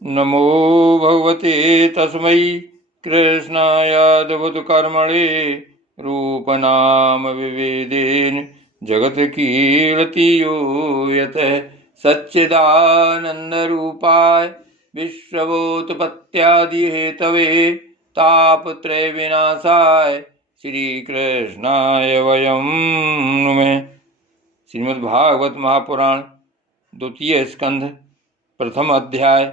नमो भगवते तस्मै कृष्णायादवतुकर्मणे रूपनाम विवेदेन जगत कीर्ति यो यतः सच्चिदानन्दरूपाय विश्वोत्पत्त्यादि हेतवे तापत्रय विनाशाय श्रीकृष्णाय वयं नुमः। श्रीमद्भागवत महापुराण द्वितीय स्कंध प्रथम अध्याय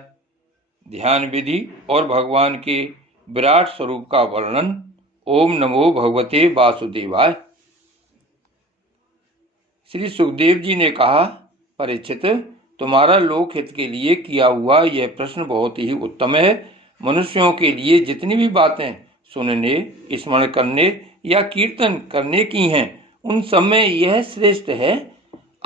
ध्यान विधि और भगवान के विराट स्वरूप का वर्णन। ओम नमो भगवते वासुदेवाय। श्री सुखदेव जी ने कहा, परीक्षित, तुम्हारा लोक हित के लिए किया हुआ यह प्रश्न बहुत ही उत्तम है। मनुष्यों के लिए जितनी भी बातें सुनने, स्मरण करने या कीर्तन करने की हैं, उन सब में यह श्रेष्ठ है।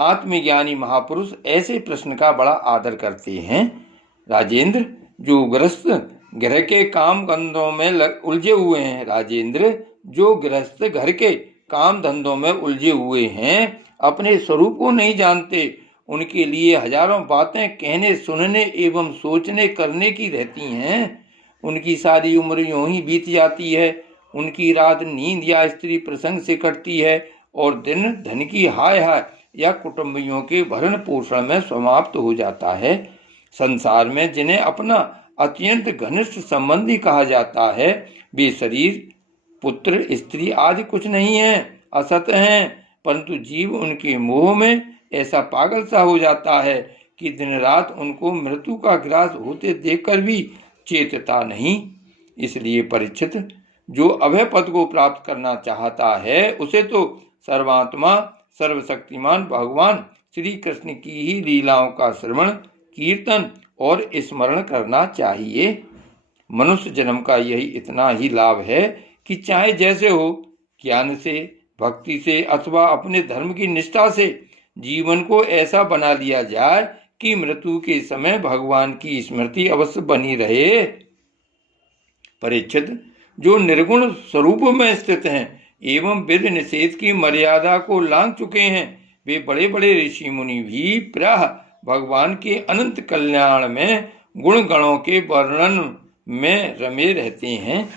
आत्मज्ञानी महापुरुष ऐसे प्रश्न का बड़ा आदर करते हैं। राजेंद्र, जो गृहस्थ घर के काम धंधों में उलझे हुए हैं जो गृहस्थ घर के काम धंधों में उलझे हुए हैं, अपने स्वरूप को नहीं जानते, उनके लिए हजारों बातें कहने, सुनने एवं सोचने करने की रहती हैं। उनकी सारी उम्र यूं ही बीत जाती है। उनकी रात नींद या स्त्री प्रसंग से कटती है और दिन धन की हाय हाय या कुटुंबियों के भरण पोषण में समाप्त हो जाता है। संसार में जिन्हें अपना अत्यंत घनिष्ठ संबंधी कहा जाता है, वे शरीर, पुत्र, स्त्री आदि कुछ नहीं है, असत हैं, परंतु जीव उनके मोह में ऐसा पागल सा हो जाता है कि दिन रात उनको मृत्यु का ग्रास होते देखकर भी चेतता नहीं। इसलिए परीक्षित, जो अभय पद को प्राप्त करना चाहता है, उसे तो सर्वात्मा सर्वशक्तिमान भगवान श्री कृष्ण की ही लीलाओं का श्रवण, कीर्तन और स्मरण करना चाहिए। मनुष्य जन्म का यही इतना ही लाभ है कि चाहे जैसे हो, ज्ञान से, भक्ति से अथवा अपने धर्म की निष्ठा से जीवन को ऐसा बना लिया जाए कि मृत्यु के समय भगवान की स्मृति अवश्य बनी रहे। परीक्षित, जो निर्गुण स्वरूप में स्थित हैं एवं विधि निषेध की मर्यादा को लांघ चुके हैं, वे बड़े बड़े ऋषि मुनि भी प्रायः भगवान के अनंत कल्याण में गुण गणों के वर्णन में रमे रहते हैं।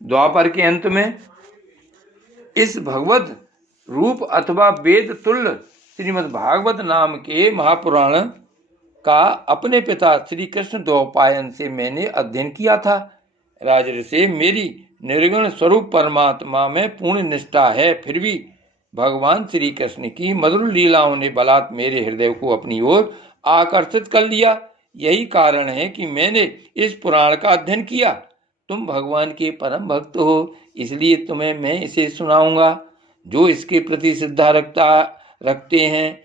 द्वापर के अंत में इस भगवत रूप अथवा वेद तुल्य श्रीमद् भागवत नाम के महापुराण का अपने पिता श्री कृष्ण द्वैपायन से मैंने अध्ययन किया था। राजर्षि, मेरी निर्गुण स्वरूप परमात्मा में पूर्ण निष्ठा है, फिर भी भगवान श्री कृष्ण की मधुर लीलाओं ने बलात् मेरे हृदय को अपनी ओर आकर्षित कर लिया। यही कारण है कि मैंने इस पुराण का अध्ययन किया। तुम भगवान के परम भक्त हो, इसलिए तुम्हें मैं इसे सुनाऊंगा। जो इसके प्रति श्रद्धा रखते हैं,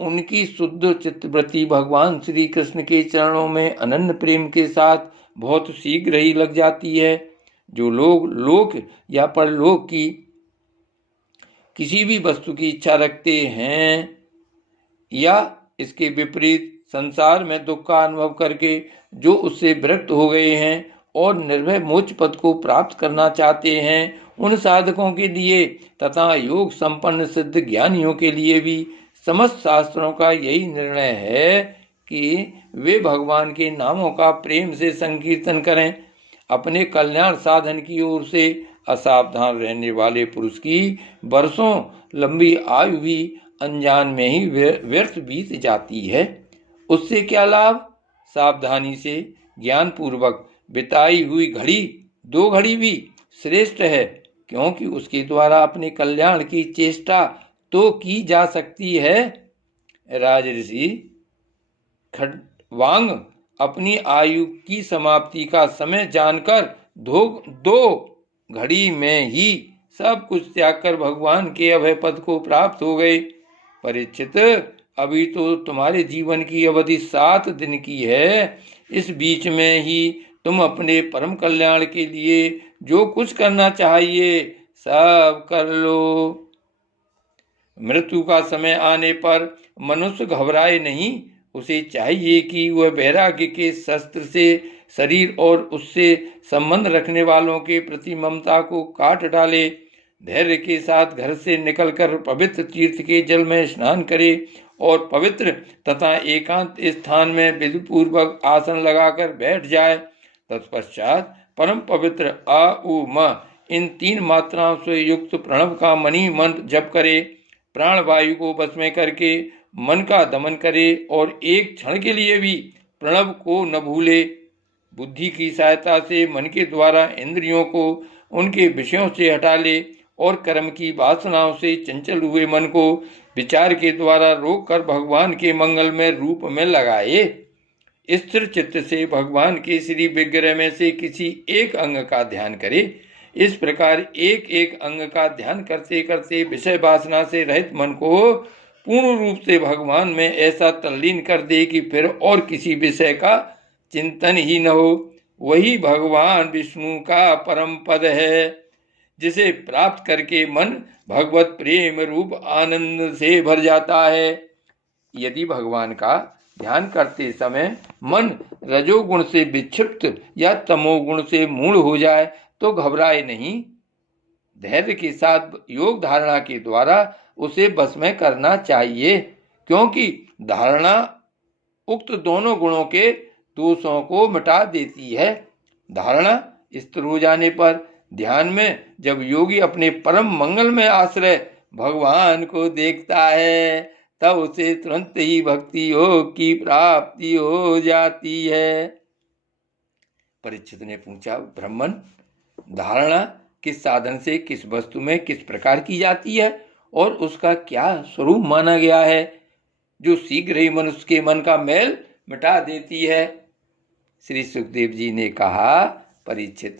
उनकी शुद्ध चित्तवृत्ति भगवान श्री कृष्ण के चरणों में अनन्य प्रेम के साथ बहुत शीघ्र ही लग जाती है। जो लोग लोक या परलोक की किसी भी वस्तु की इच्छा रखते हैं या इसके विपरीत संसार में दुख का अनुभव करके जो उससे विरक्त हो गए हैं और निर्भय मोक्ष पद को प्राप्त करना चाहते हैं, उन साधकों के लिए तथा योग संपन्न सिद्ध ज्ञानियों के लिए भी समस्त शास्त्रों का यही निर्णय है कि वे भगवान के नामों का प्रेम से संकीर्तन करें। अपने कल्याण साधन की ओर से असावधान रहने वाले पुरुष की वर्षों लंबी आयु भी अनजान में ही व्यर्थ बीत जाती है। उससे क्या लाभ? सावधानी से ज्ञान पूर्वक बिताई हुई घड़ी 2 घड़ी भी श्रेष्ठ है, क्योंकि उसके द्वारा अपने कल्याण की चेष्टा तो की जा सकती है। राजऋषि खट्वांग अपनी आयु की समाप्ति का समय जानकर 2 घड़ी में ही सब कुछ त्याग कर भगवान के अभय पद को प्राप्त हो गए। परीक्षित, अभी तो तुम्हारे जीवन की अवधि 7 दिन की है। इस बीच में ही तुम अपने परम कल्याण के लिए जो कुछ करना चाहिए सब कर लो। मृत्यु का समय आने पर मनुष्य घबराए नहीं। उसे चाहिए कि वह वैराग्य के शस्त्र से शरीर और उससे संबंध रखने वालों के प्रति ममता को काट डाले। धैर्य के साथ घर से निकलकर पवित्र तीर्थ के जल में स्नान करे और पवित्र तथा एकांत स्थान में विधिपूर्वक आसन लगाकर बैठ जाए। तत्पश्चात परम पवित्र अ उ म इन 3 मात्राओं से युक्त प्रणव का मणि मंत्र जप करे। प्राण वायु को बस में करके मन का दमन करे और एक क्षण के लिए भी प्रणव को न भूले। बुद्धि की सहायता से मन के द्वारा इंद्रियों को उनके विषयों से हटा ले और कर्म की वासनाओं से चंचल हुए मन को विचार के द्वारा रोक कर भगवान के मंगलमय रूप में लगाए। स्थिर चित्त से भगवान के श्री विग्रह में से किसी एक अंग का ध्यान करे। इस प्रकार एक एक अंग का ध्यान करते करते विषय वासना से रहित मन को पूर्ण रूप से भगवान में ऐसा तल्लीन कर दे कि फिर और किसी विषय का चिंतन ही न हो। वही भगवान विष्णु का परम पद है, जिसे प्राप्त करके मन भगवत प्रेम रूप आनंद से भर जाता है। यदि भगवान का ध्यान करते समय मन रजोगुण से विक्षिप्त या तमोगुण से मूढ़ हो जाए तो घबराए नहीं। धैर्य के साथ योग धारणा के द्वारा उसे बस में करना चाहिए, क्योंकि धारणा उक्त दोनों गुणों के दोषों को मिटा देती है। धारणा स्थिर हो जाने पर ध्यान में जब योगी अपने परम मंगल में आश्रय भगवान को देखता है तब उसे तुरंत ही भक्ति योग की प्राप्ति हो जाती है। परीक्षित ने पूछा, ब्राह्मण, धारणा किस साधन से किस वस्तु में किस प्रकार की जाती है और उसका क्या स्वरूप माना गया है जो शीघ्र ही मनुष्य के मन का मैल मिटा देती है? श्री सुखदेव जी ने कहा, परीक्षित,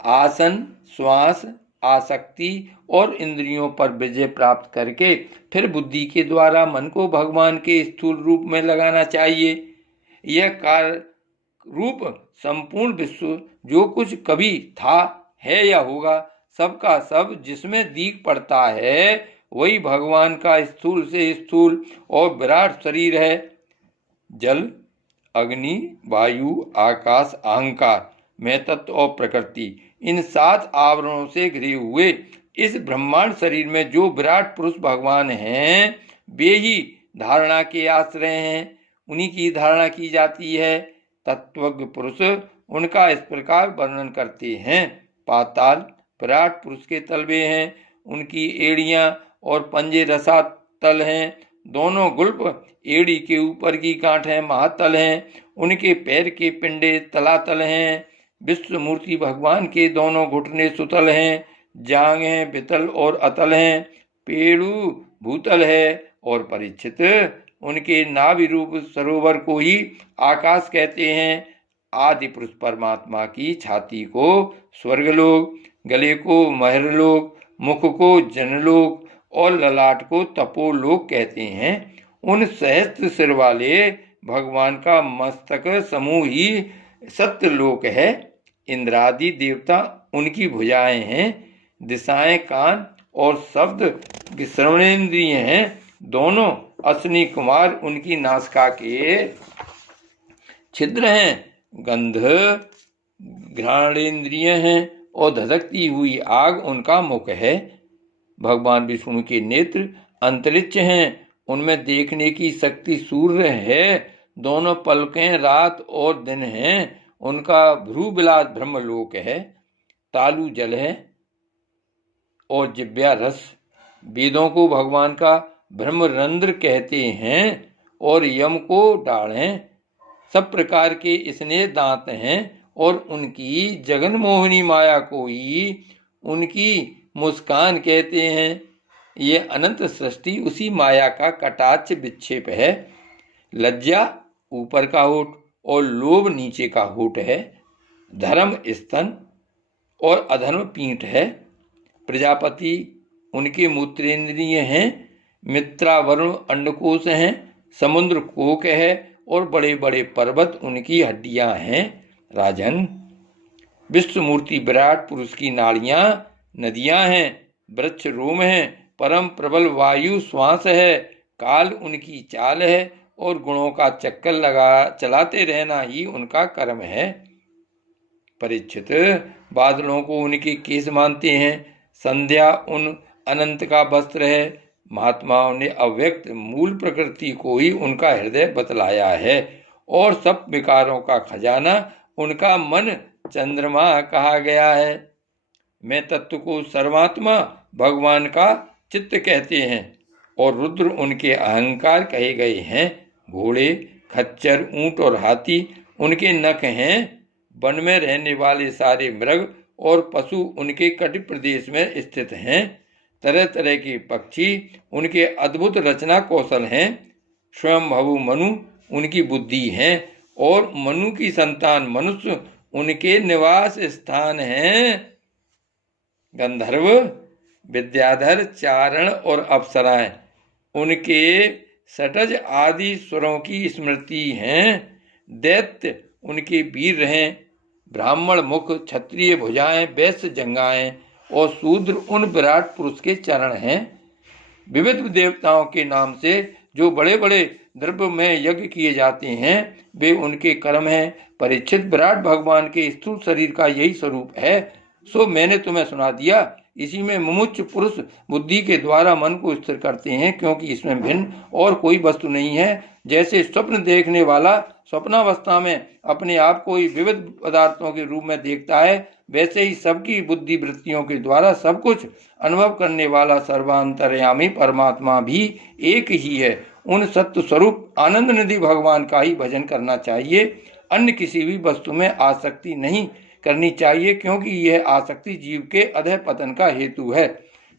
आसन, श्वास, आसक्ति और इंद्रियों पर विजय प्राप्त करके फिर बुद्धि के द्वारा मन को भगवान के स्थूल रूप में लगाना चाहिए। यह कार्य रूप संपूर्ण विश्व जो कुछ कभी था, है या होगा, सबका सब जिसमें दीख पड़ता है वही भगवान का स्थूल से स्थूल और विराट शरीर है। जल, अग्नि, वायु, आकाश, अहंकार, मैं तत्व और प्रकृति, इन 7 आवरणों से घिरे हुए इस ब्रह्मांड शरीर में जो विराट पुरुष भगवान हैं वे ही धारणा के आश्रय हैं, उन्हीं की धारणा की जाती है। तत्वज्ञ पुरुष उनका इस प्रकार वर्णन करते हैं। पाताल विराट पुरुष के तलवे हैं, उनकी एड़ियां और पंजे रसातल हैं, दोनों गुल्प एड़ी के ऊपर की गांठें महातल हैं, उनके पैर के पिंडे तलातल हैं। विश्व मूर्ति भगवान के दोनों घुटने सुतल हैं, जांघें वितल और अतल हैं, पेड़ू भूतल है। और परीक्षित, उनके नाभि रूप सरोवर को ही आकाश कहते हैं। आदि पुरुष परमात्मा की छाती को स्वर्गलोक, गले को महरलोक, मुख को जनलोक और ललाट को तपोलोक कहते हैं। उन सहस्त्र सिर वाले भगवान का मस्तक समूह ही सत्यलोक है। इंद्रादि देवता उनकी भुजाएं हैं, दिशाएं कान और शब्द श्रवणेन्द्रिय हैं। दोनों अश्विनी कुमार उनकी नासिका के छिद्र हैं, गंध घ्राणेन्द्रिय हैं और धधकती हुई आग उनका मुख है। भगवान विष्णु के नेत्र अंतरिक्ष हैं, उनमें देखने की शक्ति सूर्य है। दोनों पलकें रात और दिन हैं, उनका भ्रूविलास ब्रह्मलोक है। तालु जल है और जिब्या रस। वेदों को भगवान का ब्रह्मरंध्र कहते हैं और यम को डाढ़ें। सब प्रकार के स्नेह दांत हैं और उनकी जगन मोहिनी माया को ही उनकी मुस्कान कहते हैं। ये अनंत सृष्टि उसी माया का कटाक्ष विक्षेप है। लज्जा ऊपर का होठ और लोभ नीचे का होठ है। धर्म स्तन और अधर्म पीठ है। प्रजापति उनके मूत्रेंद्रिय हैं, मित्रावरुण अंडकोश हैं, समुद्र कोक है और बड़े बड़े पर्वत उनकी हड्डियां हैं। राजन, विश्व मूर्ति विराट पुरुष की नाड़ियां नदियां हैं, वृक्ष रोम हैं, परम प्रबल वायु श्वास है, काल उनकी चाल है और गुणों का चक्कर लगा चलाते रहना ही उनका कर्म है। परीक्षित, बादलों को उनके केस मानते हैं, संध्या उन अनंत का वस्त्र है। महात्माओं ने अव्यक्त मूल प्रकृति को ही उनका हृदय बतलाया है और सब विकारों का खजाना उनका मन चंद्रमा कहा गया है। मैं तत्व को सर्वात्मा भगवान का चित्त कहते हैं और रुद्र उनके अहंकार कहे गए हैं। घोड़े, खच्चर, ऊंट और हाथी उनके नख हैं। वन में रहने वाले सारे मृग और पशु उनके कटिप प्रदेश में स्थित हैं। तरह तरह के पक्षी उनके अद्भुत रचना कौशल हैं। स्वयं भवु मनु उनकी बुद्धि है और मनु की संतान मनुष्य उनके निवास स्थान हैं। गंधर्व, विद्याधर, चारण और अप्सराएं उनके सटज आदि स्वरों की स्मृति हैं। दैत्य उनके वीर हैं। ब्राह्मण मुख, क्षत्रिय भुजाएं, वैश्य जंगाएं और शूद्र उन विराट पुरुष के चरण हैं। विविध देवताओं के नाम से जो बड़े बड़े द्रव्य में यज्ञ किए जाते हैं वे उनके कर्म हैं। परीक्षित, विराट भगवान के स्थूल शरीर का यही स्वरूप है। सो मैंने तुम्हें सुना दिया। इसी में मुमुक्षु पुरुष बुद्धि के द्वारा मन को स्थिर करते हैं, क्योंकि इसमें भिन्न और कोई वस्तु नहीं है। जैसे स्वप्न देखने वाला स्वप्नावस्था में अपने आप को ही विविध पदार्थों के रूप में देखता है, वैसे ही सबकी बुद्धि वृत्तियों के द्वारा सब कुछ अनुभव करने वाला सर्वांतर्यामी परमात्मा भी एक ही है। उन सत्य स्वरूप आनंद निधि भगवान का ही भजन करना चाहिए। अन्य किसी भी वस्तु में आसक्ति नहीं करनी चाहिए, क्योंकि यह आसक्ति जीव के अधः पतन का हेतु है।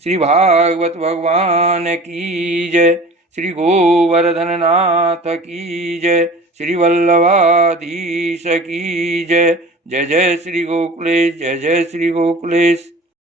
श्री भागवत भगवान की जय। श्री गोवर्धन नाथ की जय। श्री वल्लभाधीश की जय। जय जय श्री गोकुलेश, जय जय श्री गोकुलेश।